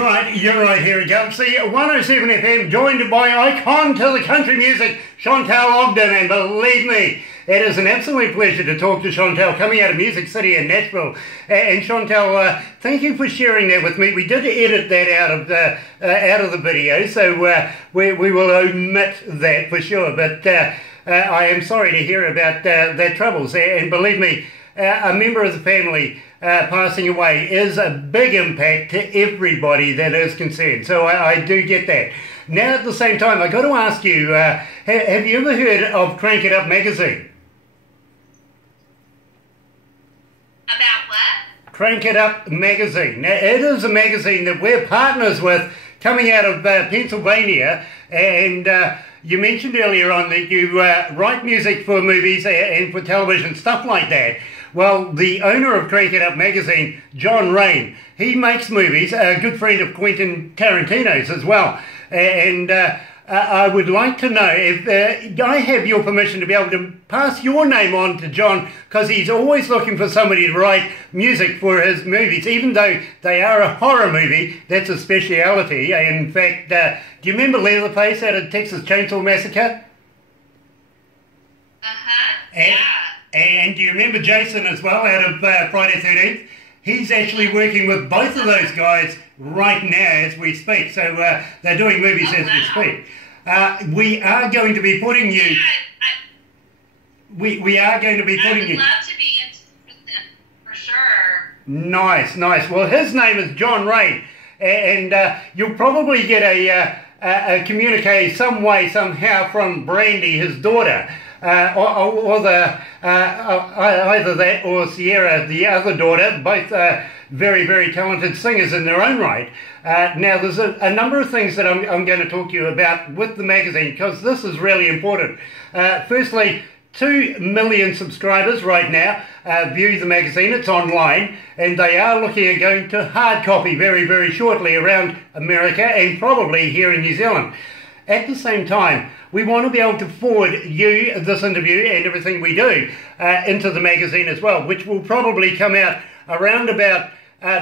right, you're right here at Galaxy 107 FM, joined by icon to the country music, Shantell Ogden, and believe me, it is an absolute pleasure to talk to Shantell, coming out of Music City in Nashville. And Shantell, thank you for sharing that with me. We did edit that out of the video, so we will omit that for sure. But I am sorry to hear about their troubles, and believe me, a member of the family passing away is a big impact to everybody that is concerned. So I do get that. Now, at the same time, I've got to ask you, have you ever heard of Crank It Up magazine? About what? Crank It Up magazine. Now, it is a magazine that we're partners with, coming out of Pennsylvania, and you mentioned earlier on that you write music for movies and for television, stuff like that. Well, the owner of Crank It Up magazine, John Rain, he makes movies, a good friend of Quentin Tarantino's as well. And I would like to know if I have your permission to be able to pass your name on to John, because he's always looking for somebody to write music for his movies, even though they are a horror movie. That's a speciality. In fact, do you remember Leatherface out of Texas Chainsaw Massacre? Yeah. And do you remember Jason as well out of Friday the 13th? He's actually working with both of those guys right now as we speak. So they're doing movies as we speak. We are going to be putting you... We are going to be putting you... I would love to be in with them, for sure. Nice, nice. Well, his name is John Rain. And you'll probably get a communique some way, somehow from Brandy, his daughter. Either that or Sierra, the other daughter, both very, very talented singers in their own right. Now, there's a number of things that I'm going to talk to you about with the magazine, because this is really important. Firstly, 2 million subscribers right now view the magazine. It's online, and they are looking at going to hard copy very, very shortly around America and probably here in New Zealand. At the same time, we want to be able to forward you this interview and everything we do into the magazine as well, which will probably come out around about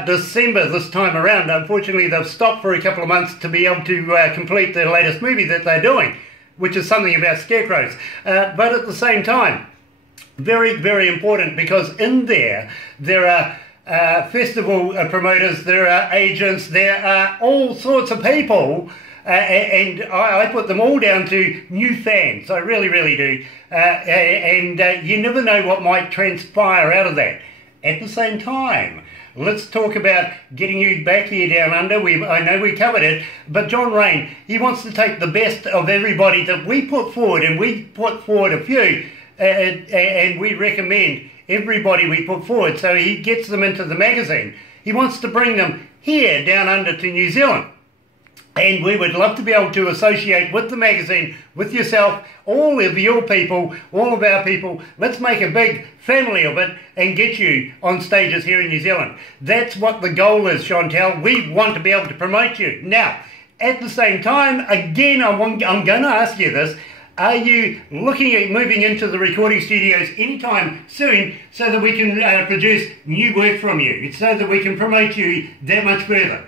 December this time around. Unfortunately, they've stopped for a couple of months to be able to complete the latest movie that they're doing, which is something about scarecrows. But at the same time, very, very important, because in there are festival promoters, there are agents, there are all sorts of people. And I put them all down to new fans. I really, really do. And you never know what might transpire out of that. At the same time, let's talk about getting you back here down under. I know we covered it, but John Rain, he wants to take the best of everybody that we put forward, and we put forward a few, and we recommend everybody we put forward, so he gets them into the magazine. He wants to bring them here down under to New Zealand. And we would love to be able to associate with the magazine, with yourself, all of your people, all of our people. Let's make a big family of it and get you on stages here in New Zealand. That's what the goal is, Shantell. We want to be able to promote you. Now, at the same time, again, I'm going to ask you this. Are you looking at moving into the recording studios anytime soon, so that we can produce new work from you, so that we can promote you that much further?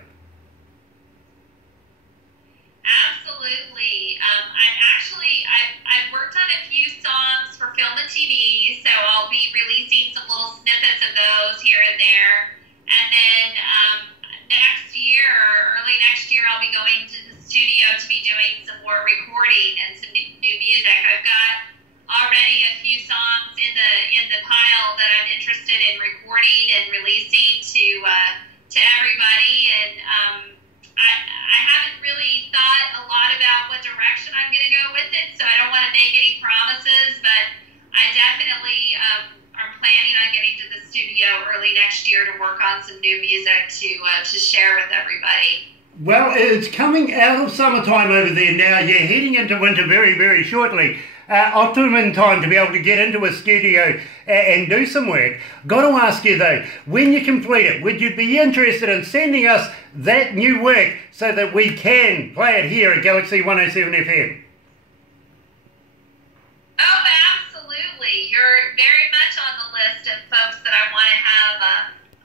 Absolutely. I've worked on a few songs for film and TV, so I'll be releasing some little snippets of those here and there. And then early next year, I'll be going to the studio to be doing some more recording and some new music. I've got already a few songs in the pile that I'm interested in recording and releasing to everybody, and I haven't really thought a lot about what direction I'm going to go with it, so I don't want to make any promises, but I definitely am planning on getting to the studio early next year to work on some new music to share with everybody. Well, it's coming out of summertime over there now. You're heading into winter very, very shortly. Optimum time to be able to get into a studio and do some work. Got to ask you though, when you complete it, would you be interested in sending us that new work so that we can play it here at Galaxy 107 FM? Oh, absolutely. You're very much on the list of folks that I want to have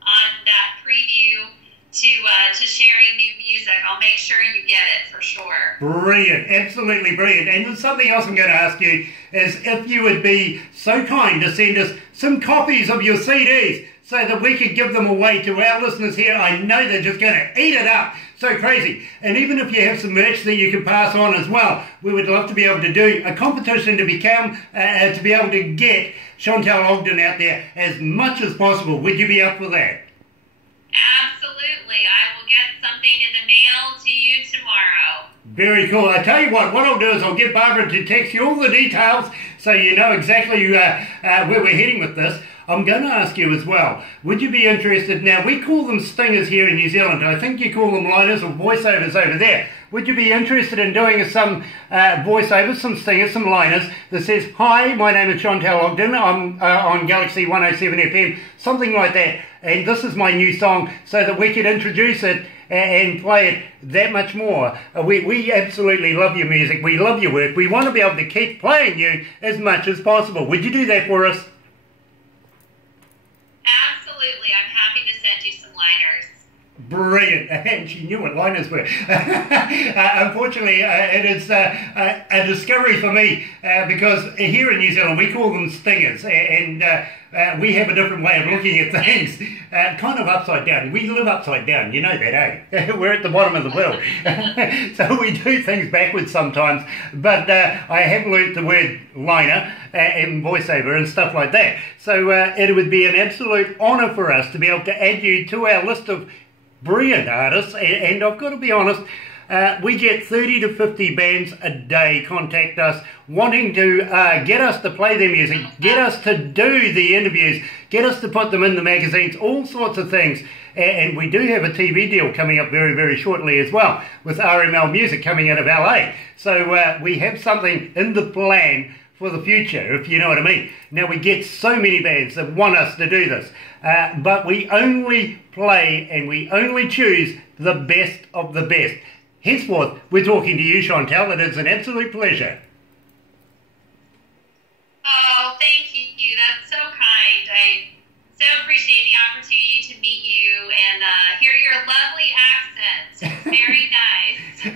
on that preview to sharing new music. I'll make sure you get it for sure. Brilliant, absolutely brilliant. And there's something else I'm going to ask you is if you would be so kind to send us some copies of your CDs so that we could give them away to our listeners here. I know they're just going to eat it up. So crazy. And even if you have some merch that you can pass on as well, we would love to be able to do a competition to become, to be able to get Shantell Ogden out there as much as possible. Would you be up for that? Absolutely. I will get something in the mail to you tomorrow. Very cool. I tell you what I'll do is I'll get Barbara to text you all the details so you know exactly where we're heading with this. I'm going to ask you as well, would you be interested, now we call them stingers here in New Zealand, I think you call them liners or voiceovers over there. Would you be interested in doing some voiceovers, some stingers, some liners that says, hi, my name is Shantell Ogden, I'm on Galaxy 107 FM, something like that, and this is my new song, so that we could introduce it and play it that much more. We absolutely love your music, we love your work, we want to be able to keep playing you as much as possible. Would you do that for us? Absolutely. I'm happy to send you some liners. Brilliant. And she knew what liners were. Unfortunately, it is a discovery for me because here in New Zealand we call them stingers, and we have a different way of looking at things, kind of upside down. We live upside down, you know that, eh? We're at the bottom of the world. So we do things backwards sometimes, but I have learnt the word liner and voiceover and stuff like that. So it would be an absolute honour for us to be able to add you to our list of brilliant artists, and I've got to be honest, we get 30 to 50 bands a day contact us wanting to get us to play their music, get us to do the interviews, get us to put them in the magazines, all sorts of things. And we do have a TV deal coming up very, very shortly as well with RML Music coming out of LA. So we have something in the plan for the future, if you know what I mean. Now, we get so many bands that want us to do this, but we only play and we only choose the best of the best. Henceforth, we're talking to you, Shantell. It is an absolute pleasure. Oh, thank you. That's so kind. I so appreciate the opportunity to meet you and hear your lovely accent. Very nice.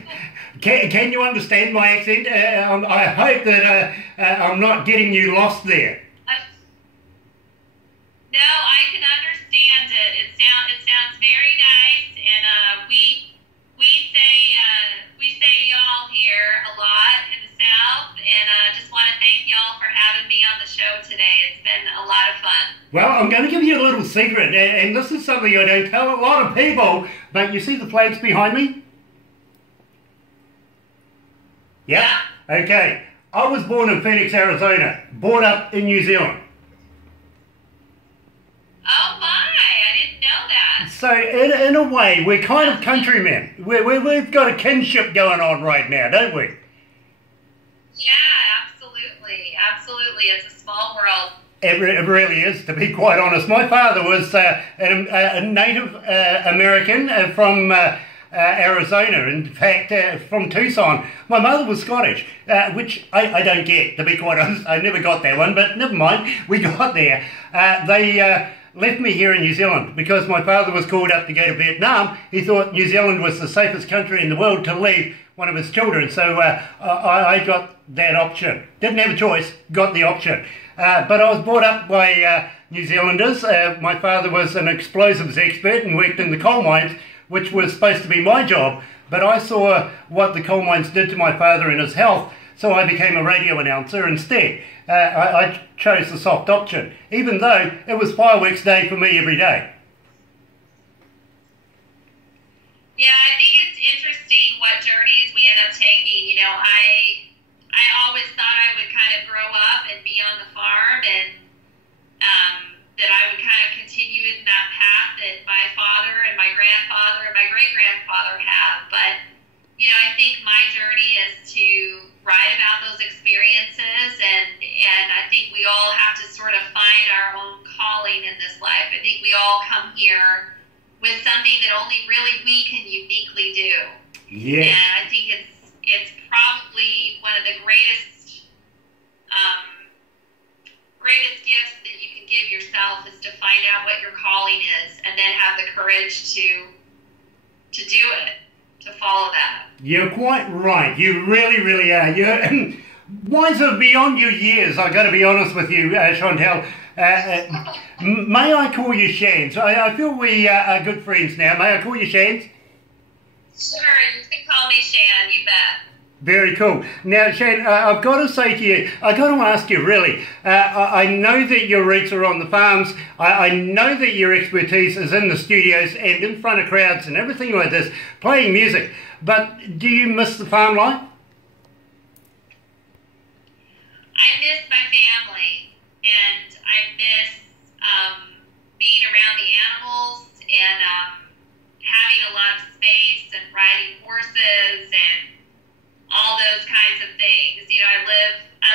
Can you understand my accent? I hope that I'm not getting you lost there. No, I can understand it. It sounds very nice, and we say y'all here a lot in the South, and just want to thank y'all for having me on the show today. It's been a lot of fun. Well, I'm going to give you a little secret, and this is something I don't tell a lot of people, but you see the flags behind me? Yep. Yeah. Okay. I was born in Phoenix, Arizona, brought up in New Zealand. Oh my, I didn't know that. So in a way, we're kind of countrymen. We've got a kinship going on right now, don't we? Yeah, absolutely. Absolutely. It's a small world. It really is, to be quite honest. My father was a Native American from Arizona, in fact, from Tucson. My mother was Scottish, which I don't get, to be quite honest. I never got that one, but never mind. We got there. They left me here in New Zealand because my father was called up to go to Vietnam. He thought New Zealand was the safest country in the world to leave one of his children, so I got that option. Didn't have a choice, got the option. But I was brought up by New Zealanders. My father was an explosives expert and worked in the coal mines, which was supposed to be my job, but I saw what the coal mines did to my father and his health, so I became a radio announcer instead. I chose the soft option, even though it was fireworks day for me every day. Yeah, I think it's interesting what journeys we end up taking. You know, I always thought I would kind of grow up and be on the farm, and that I would kind of continue in that path that my father and my grandfather and my great-grandfather have. But, you know, I think my journey is to write about those experiences, and I think we all have to sort of find our own calling in this life. I think we all come here with something that only really we can uniquely do. Yeah. And I think it's probably one of the greatest gifts that you can give yourself is to find out what your calling is, and then have the courage to to do it, to follow that. You're quite right. You really, really are. You're wiser beyond your years, I've got to be honest with you, Shantell. May I call you Shans? I feel we are good friends now. May I call you Shans? Sure, you can call me Shan, you bet. Very cool. Now, Shan, I've got to say to you, I've got to ask you really, I know that your roots are on the farms, I know that your expertise is in the studios and in front of crowds and everything like this, playing music, but do you miss the farm life? I miss my family, and I miss being around the animals and having a lot of space and riding horses and all those kinds of things. You know, I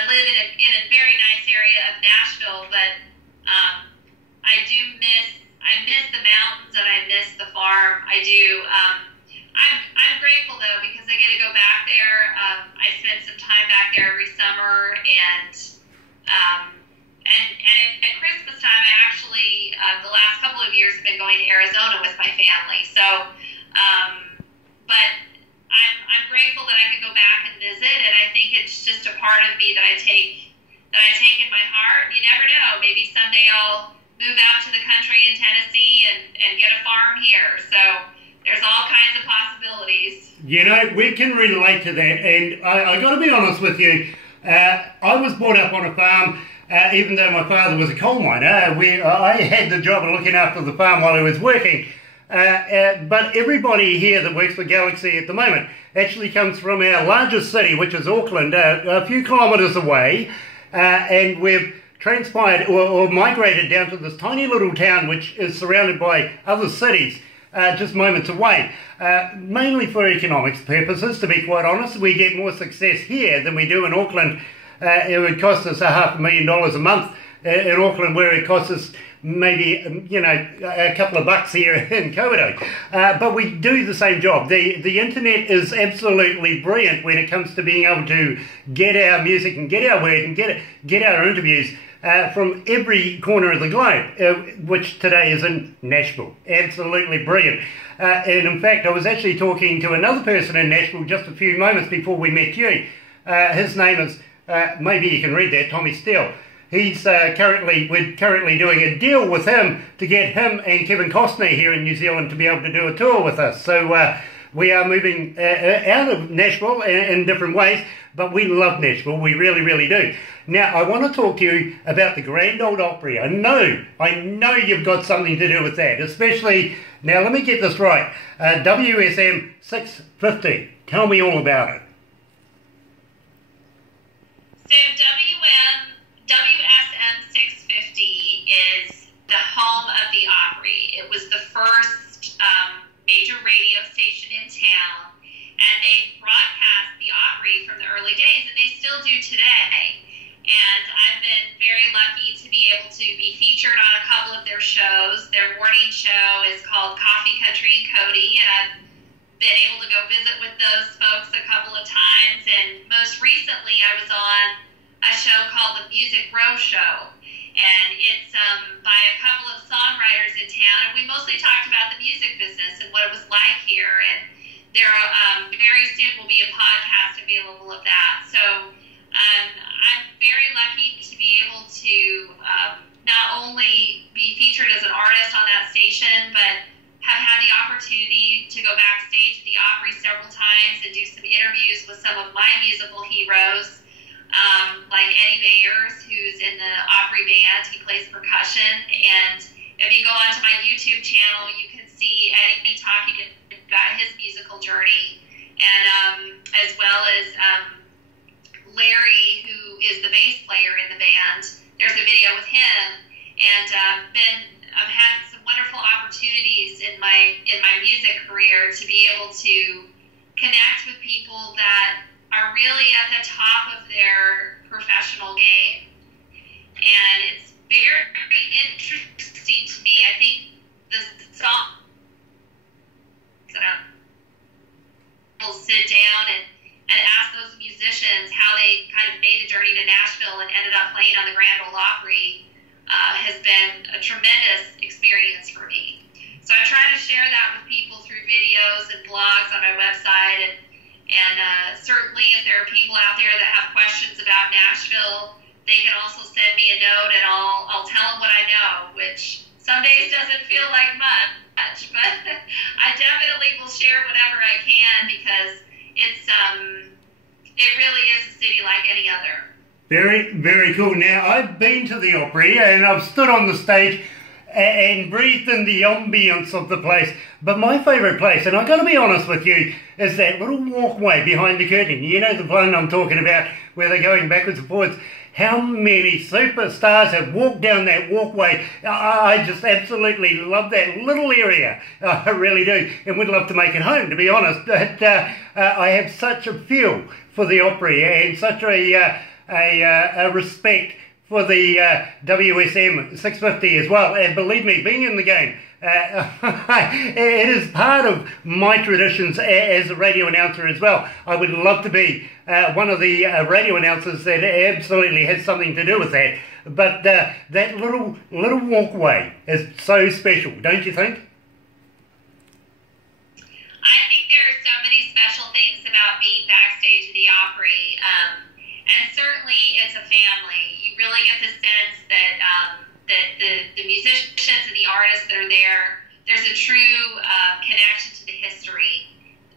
live in a very nice area of Nashville, but I miss the mountains and I miss the farm. I do. I'm grateful though because I get to go back there. I spend some time back there every summer, and at Christmas time, I actually the last couple of years have been going to Arizona with my family. So, but I'm grateful that I could go back and visit, and I think it's just a part of me that I take in my heart. You never know. Maybe someday I'll move out to the country in Tennessee and get a farm here. So there's all kinds of possibilities. You know, we can relate to that, and I got to be honest with you. I was brought up on a farm, even though my father was a coal miner. I had the job of looking after the farm while he was working. But everybody here that works for Galaxy at the moment actually comes from our largest city, which is Auckland, a few kilometres away, and we've transpired or migrated down to this tiny little town which is surrounded by other cities just moments away, mainly for economics purposes, to be quite honest. We get more success here than we do in Auckland. It would cost us $500,000 a month in Auckland, where it costs us maybe, you know, a couple of bucks here in Kawerau. But we do the same job. The internet is absolutely brilliant when it comes to being able to get our music and get our word and get our interviews from every corner of the globe, which today is in Nashville. Absolutely brilliant. And in fact, I was actually talking to another person in Nashville just a few moments before we met you. His name is, maybe you can read that, Tommy Steele. He's we're currently doing a deal with him to get him and Kevin Costner here in New Zealand to be able to do a tour with us. So we are moving out of Nashville in different ways, but we love Nashville. We really, really do. Now, I want to talk to you about the Grand Ole Opry. I know you've got something to do with that, especially, now let me get this right, WSM 650. Tell me all about it. So WSM 650 is the home of the Opry. It was the first major radio station in town, and they broadcast the Opry from the early days, and they still do today. And I've been very lucky to be able to be featured on a couple of their shows. Their morning show is called Coffee, Country, and Cody, and I've been able to go visit with those folks a couple of times. And most recently, I was on a show called The Music Row Show, and it's by a couple of songwriters in town, and we mostly talked about the music business and what it was like here. And there very soon will be a podcast available of that. So I'm very lucky to be able to not only be featured as an artist on that station, but have had the opportunity to go backstage at the Opry several times and do some interviews with some of my musical heroes, like Eddie Bayers, who's in the Opry band. He plays percussion, and if you go onto my YouTube channel, you can see Eddie talking about his musical journey, and as well as Larry, who is the bass player in the band. There's a video with him, and I've had some wonderful opportunities in my music career to be able to connect with people that are really at the top of their professional game, and it's very, very interesting to me. I think the song will sit down and ask those musicians how they kind of made the journey to Nashville and ended up playing on the Grand Ole Opry has been a tremendous experience for me. So I try to share that with people through videos and blogs on my website, and certainly if there are people out there that have questions about Nashville, they can also send me a note, and I'll tell them what I know, which some days doesn't feel like much, but I definitely will share whatever I can, because it really is a city like any other. Very, very cool. Now, I've been to the Opry and I've stood on the stage and breathed in the ambience of the place. But my favourite place, and I've got to be honest with you, is that little walkway behind the curtain. You know the one I'm talking about, where they're going backwards and forwards. How many superstars have walked down that walkway? I just absolutely love that little area. I really do. And would love to make it home, to be honest. But I have such a feel for the Opry and such a respect for the WSM 650 as well. And believe me, being in the game, it is part of my traditions as a radio announcer as well. I would love to be one of the radio announcers that absolutely has something to do with that. But that little walkway is so special, don't you think? I think there are so many special things about being backstage at the Opry, and certainly it's a family. You really get the sense that the musicians and the artists that are there, there's a true connection to the history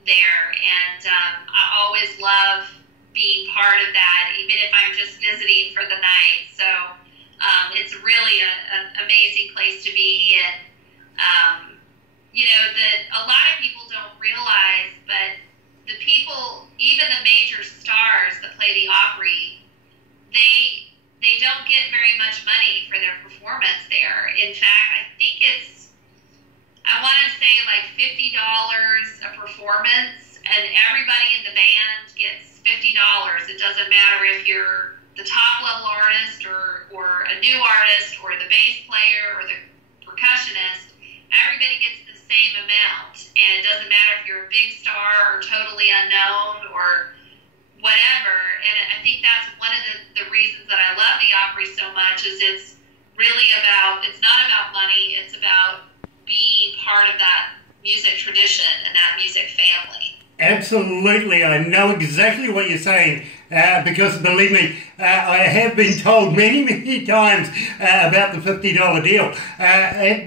there, and I always love being part of that, even if I'm just visiting for the night. So it's really an amazing place to be, and you know, that a lot of people don't realize, but the people, even the major stars that play the Opry, they don't get very much money for their performance there. In fact, I think I want to say like $50 a performance, and everybody in the band gets $50. It doesn't matter if you're the top level artist or a new artist or the bass player or the percussionist. Everybody gets the same amount, and it doesn't matter if you're a big star or totally unknown or whatever. And I think that's one of the reasons that I love the Opry so much, is it's really it's not about money, it's about being part of that music tradition and that music family. Absolutely, I know exactly what you're saying, because believe me, I have been told many, many times about the $50 deal.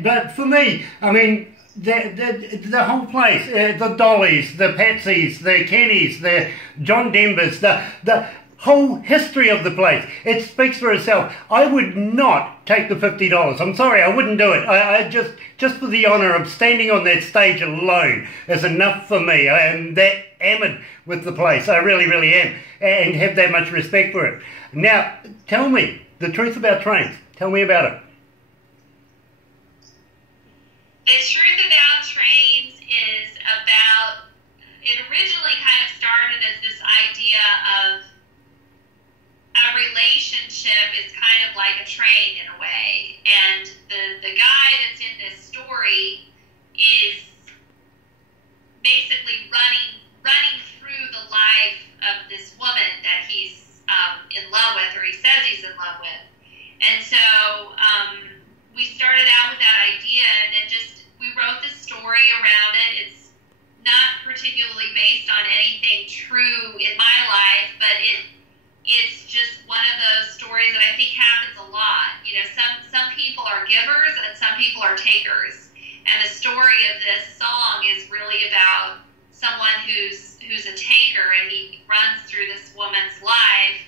But for me, I mean, the whole place, the Dollys, the Patsies, the Kennys, the John Denvers, the whole history of the place, it speaks for itself. I would not take the $50. I'm sorry, I wouldn't do it. I just for the honour of standing on that stage alone is enough for me. I am that enamored with the place. I really, really am, and have that much respect for it. Now, tell me the truth about trains. Tell me about it. The truth about trains is it originally kind of started as this idea of a relationship is kind of like a train in a way, and the guy that's in this story is basically running through the life of this woman that he's in love with, or he says he's in love with. And so we started out with that idea, and then we wrote this story around it. It's not particularly based on anything true in my life, but it's just one of those stories that I think happens a lot. You know, some people are givers and some people are takers. And the story of this song is really about someone who's a taker, and he runs through this woman's life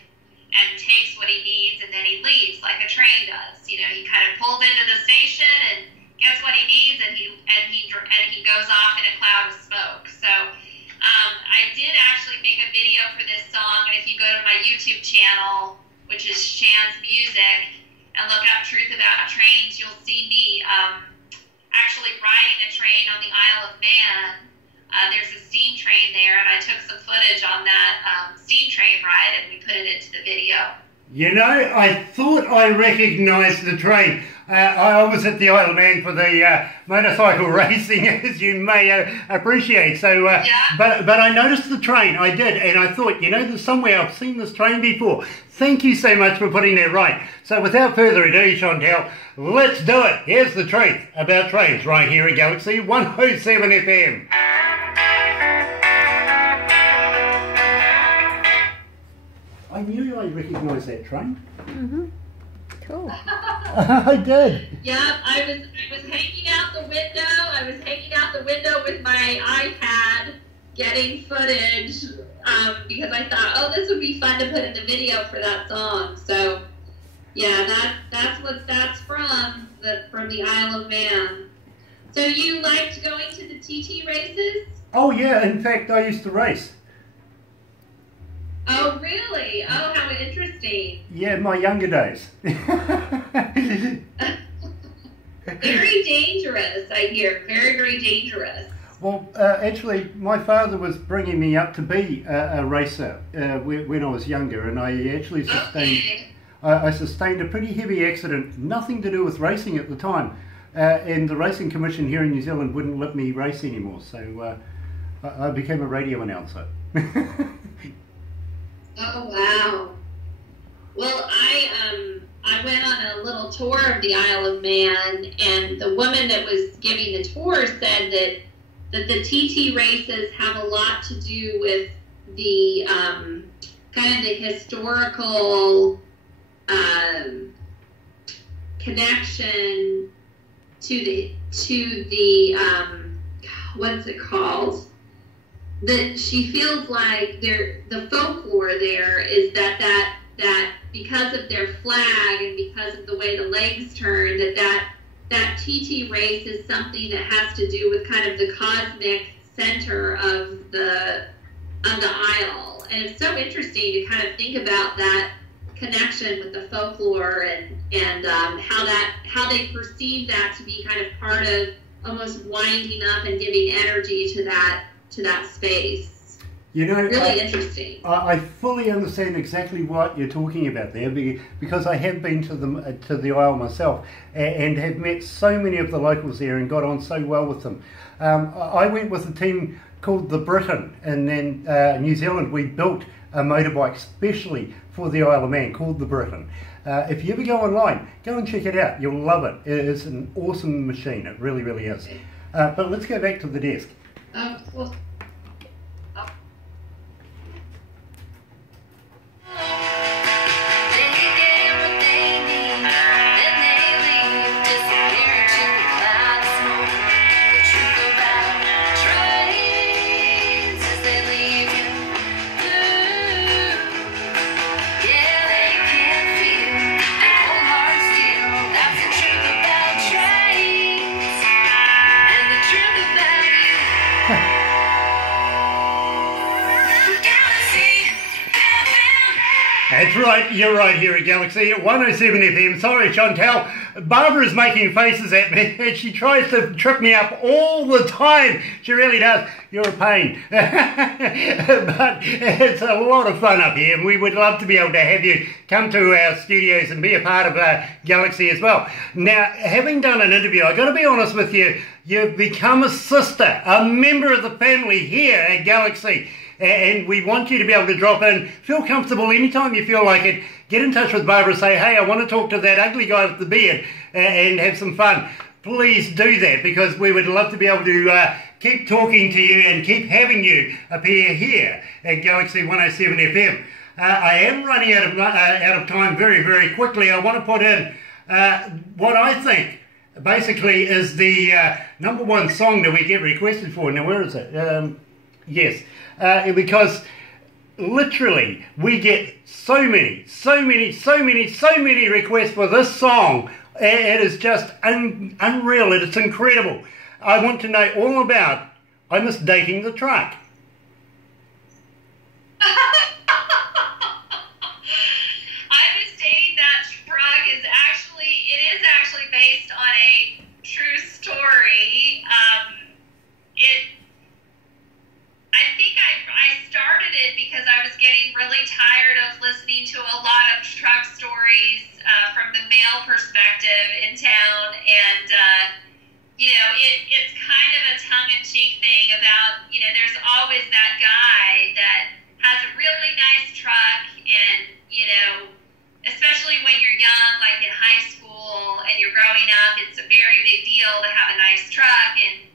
and takes what he needs, and then he leaves like a train does. You know, he kind of pulls into the station and gets what he needs, and he goes off in a cloud of smoke. So I did actually make a video for this song, and if you go to my YouTube channel, which is Shan's Music, and look up Truth About Trains, you'll see me actually riding a train on the Isle of Man. There's a steam train there, and I took some footage on that steam train ride, and we put it into the video. You know, I thought I recognised the train. I was at the Isle of Man for the motorcycle racing, as you may appreciate. So, but I noticed the train. I did, and I thought, you know, there's somewhere I've seen this train before. Thank you so much for putting that right. So, without further ado, Shantell, let's do it. Here's the truth about trains right here at Galaxy 107 FM. I knew I recognised that train. Mm-hmm. Cool. I did. Yep, I was hanging out the window. I was hanging out the window with my iPad, getting footage because I thought, oh, this would be fun to put in the video for that song. So, yeah, that's what that's from the Isle of Man. So you liked going to the TT races? Oh yeah, in fact, I used to race. Oh, really? Oh, how interesting. Yeah, my younger days. Very dangerous, I hear. Very, very dangerous. Well, actually, my father was bringing me up to be a racer when I was younger, and I actually sustained a pretty heavy accident, nothing to do with racing at the time. And the Racing Commission here in New Zealand wouldn't let me race anymore, so I became a radio announcer. Oh, wow. Well, I went on a little tour of the Isle of Man, and the woman that was giving the tour said that the TT races have a lot to do with the kind of the historical connection to the what's it called? That she feels like the folklore there is that because of their flag and because of the way the legs turn, that TT race is something that has to do with kind of the cosmic center of the Isle. And it's so interesting to kind of think about that connection with the folklore and how they perceive that to be kind of part of almost winding up and giving energy to that space. You know, really interesting. I fully understand exactly what you're talking about there, because I have been to the Isle myself and have met so many of the locals there and got on so well with them. I went with a team called the Britain, and then New Zealand. We built a motorbike specially for the Isle of Man called the Britain. If you ever go online, go and check it out. You'll love it. It is an awesome machine. It really, really is. But let's go back to the desk. Well, That's right, you're right here at Galaxy at 107 FM. Sorry, Shantell. Barbara's making faces at me and she tries to trip me up all the time. She really does. You're a pain. But it's a lot of fun up here, and we would love to be able to have you come to our studios and be a part of Galaxy as well. Now, having done an interview, I've got to be honest with you, you've become a sister, a member of the family here at Galaxy. And we want you to be able to drop in. Feel comfortable anytime you feel like it. Get in touch with Barbara. Say, hey, I want to talk to that ugly guy with the beard and have some fun. Please do that, because we would love to be able to keep talking to you and keep having you appear here at Galaxy 107 FM. I am running out of time very, very quickly. I want to put in what I think basically is the #1 song that we get requested for. Now, where is it? Yes. Because literally we get so many requests for this song. It is just unreal. It's incredible. I want to know all about I Miss Dating the Truck. I Miss Dating That Truck is actually based on a true story. I think I started it because I was getting really tired of listening to a lot of truck male perspective in town, and it's kind of a tongue-in-cheek thing about, there's always that guy that has a really nice truck, and especially when you're young, like in high school and you're growing up, it's a very big deal to have a nice truck. And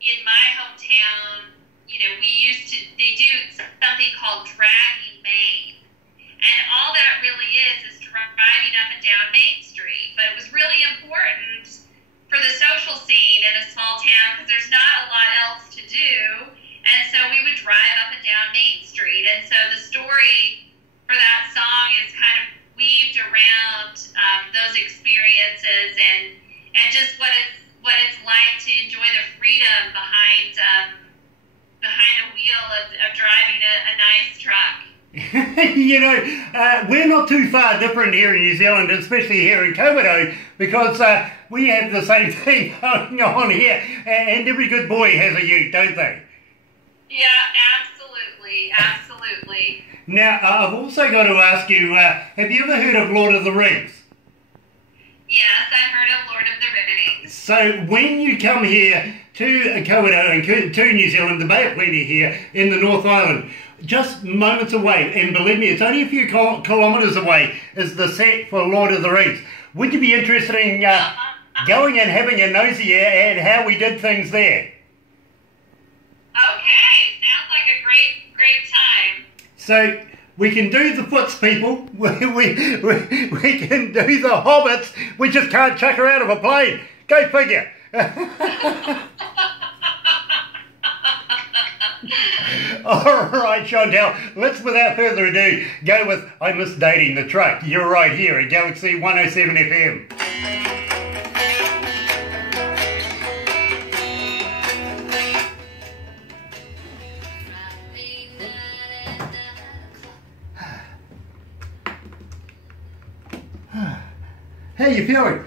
in my hometown, they do something called dragging Maine. And all that really is driving up and down Main Street. But it was really important for the social scene in a small town because there's not a lot else to do. And so we would drive up and down Main Street. And so the story for that song is kind of weaved around those experiences and just what it's like to enjoy the freedom behind the wheel of driving a nice truck. We're not too far different here in New Zealand, especially here in Komodo, because we have the same thing going on here, and every good boy has a ute, don't they? Yeah, absolutely. Now, I've also got to ask you, have you ever heard of Lord of the Rings? Yes, I've heard of Lord of the Rings. So when you come here to Komodo and to New Zealand, the Bay of Plenty here in the North Island, just moments away, and believe me, it's only a few kilometres away, is the set for Lord of the Rings. Would you be interested in going and having a nosy at how we did things there? Okay, sounds like a great time. So we can do the Foots people, we can do the Hobbits, we just can't chuck her out of a plane. Go figure. All right, Shantell, let's without further ado go with I Miss Dating the Truck. You're right here at Galaxy 107 FM. How you feeling?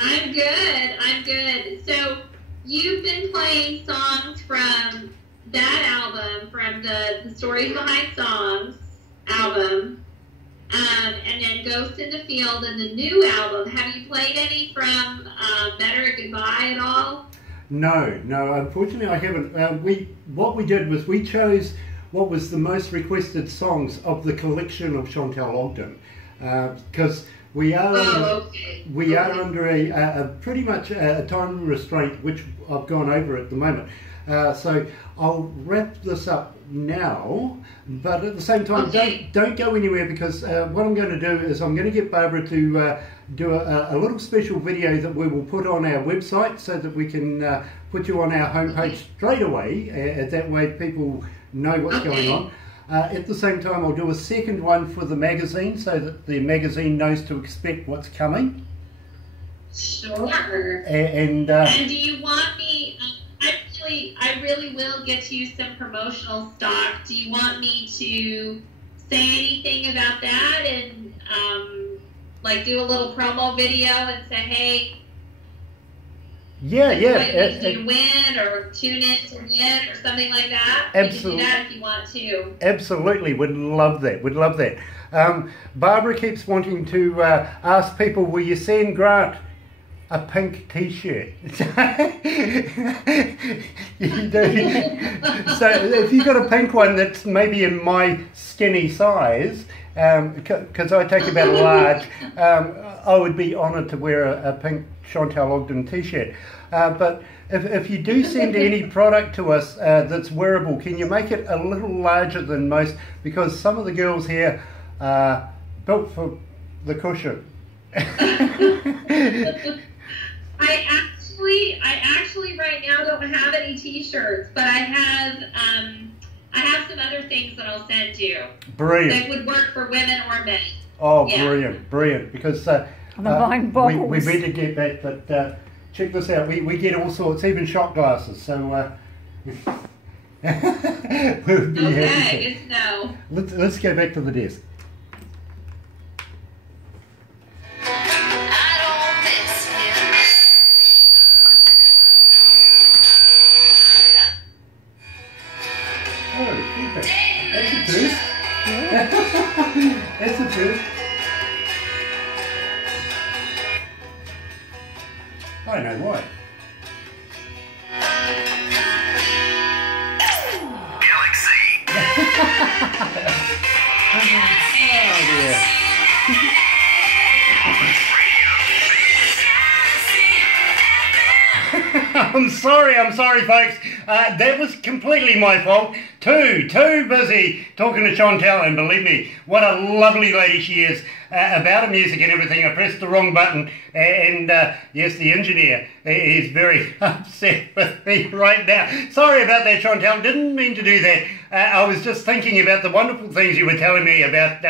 I'm good. So you've been playing songs from that album, from the Stories Behind Songs album, and then Ghost in the Field and the new album. Have you played any from Better at Goodbye at all? No, unfortunately I haven't. What we did was we chose what was the most requested songs of the collection of Shantell Ogden, because we are under a pretty much a time restraint, which I've gone over at the moment. So I'll wrap this up now, but at the same time, don't go anywhere, because what I'm going to do is I'm going to get Barbara to do a little special video that we will put on our website so that we can put you on our homepage straight away. That way people know what's going on. At the same time, I'll do a second one for the magazine so that the magazine knows to expect what's coming. Sure. And do you want me? I really will get you some promotional stock. Do you want me to say anything about that and like do a little promo video and say, hey? Yeah. To win or tune in to win or something like that. Absolutely. You can do that if you want to. Absolutely, would love that. Barbara keeps wanting to ask people, will you send Grant a pink T-shirt? You do. So if you've got a pink one that's maybe in my skinny size, because I take about a large, I would be honoured to wear a pink Shantell Ogden T-shirt. But if you do send any product to us that's wearable, can you make it a little larger than most? Because some of the girls here are built for the cushion. I actually right now don't have any T-shirts, but I have some other things that I'll send you. Brilliant. That would work for women or men. Oh, yeah. Brilliant. Because I'm buying bottles. We better get that, but check this out. We get all sorts, even shot glasses. So we'll be happy. Good to know. Let's go back to the desk. That's the first. I know why. Oh dear. I'm sorry folks. That was completely my fault. Too busy talking to Shantell, and believe me, what a lovely lady she is about her music and everything. I pressed the wrong button, and yes, the engineer is very upset with me right now. Sorry about that, Shantell. Didn't mean to do that. I was just thinking about the wonderful things you were telling me about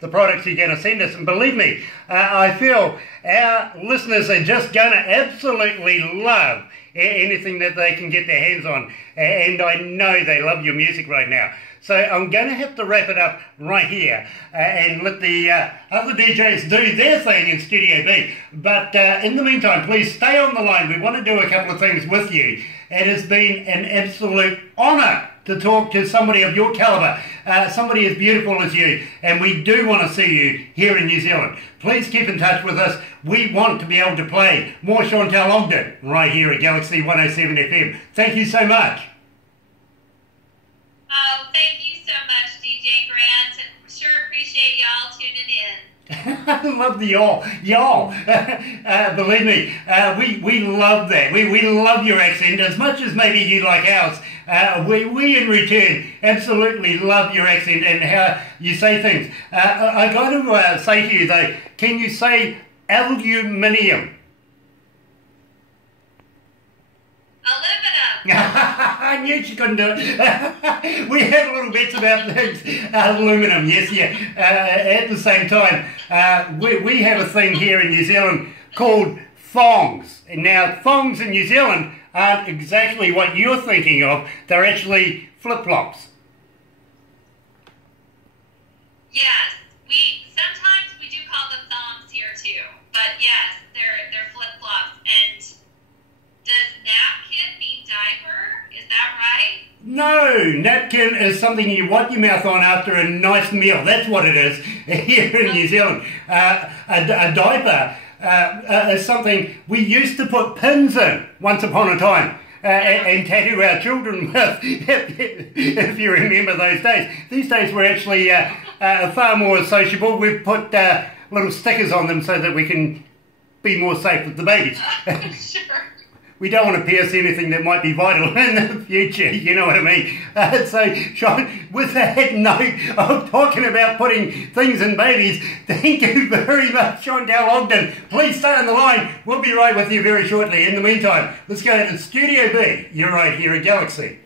the products you're going to send us, and believe me, I feel our listeners are just going to absolutely love anything that they can get their hands on, and I know they love your music right now. So I'm going to have to wrap it up right here and let the other DJs do their thing in Studio B. But in the meantime, please stay on the line. We want to do a couple of things with you. It has been an absolute honour to talk to somebody of your calibre, somebody as beautiful as you, and we do want to see you here in New Zealand. Please keep in touch with us. We want to be able to play more Shantell Ogden right here at Galaxy 107 FM. Thank you so much. Oh, thank you so much, DJ Grant. Sure appreciate y'all tuning in. I love the y'all. Believe me, we love that. We love your accent as much as maybe you like ours. We in return absolutely love your accent and how you say things. I got to say to you though, can you say aluminium? Aluminum. I knew she couldn't do it. We have little bits about things. Aluminum, yes, yeah. At the same time, we have a thing here in New Zealand called thongs. And now, thongs in New Zealand aren't exactly what you're thinking of. They're actually flip-flops. Yes, sometimes we do call them thongs here too. But yes, they're flip-flops. And does napkin mean diaper? Is that right? No, napkin is something you wipe your mouth on after a nice meal. That's what it is here in New Zealand. A diaper is something we used to put pins in once upon a time and tattoo our children with, if you remember those days. These days we're actually far more sociable. We've put little stickers on them so that we can be more safe with the babies. Sure. We don't want to pierce anything that might be vital in the future, you know what I mean? So, Sean, with that note of talking about putting things in babies, thank you very much, Shantell Ogden. Please stay on the line. We'll be right with you very shortly. In the meantime, let's go to Studio B. You're right here at Galaxy.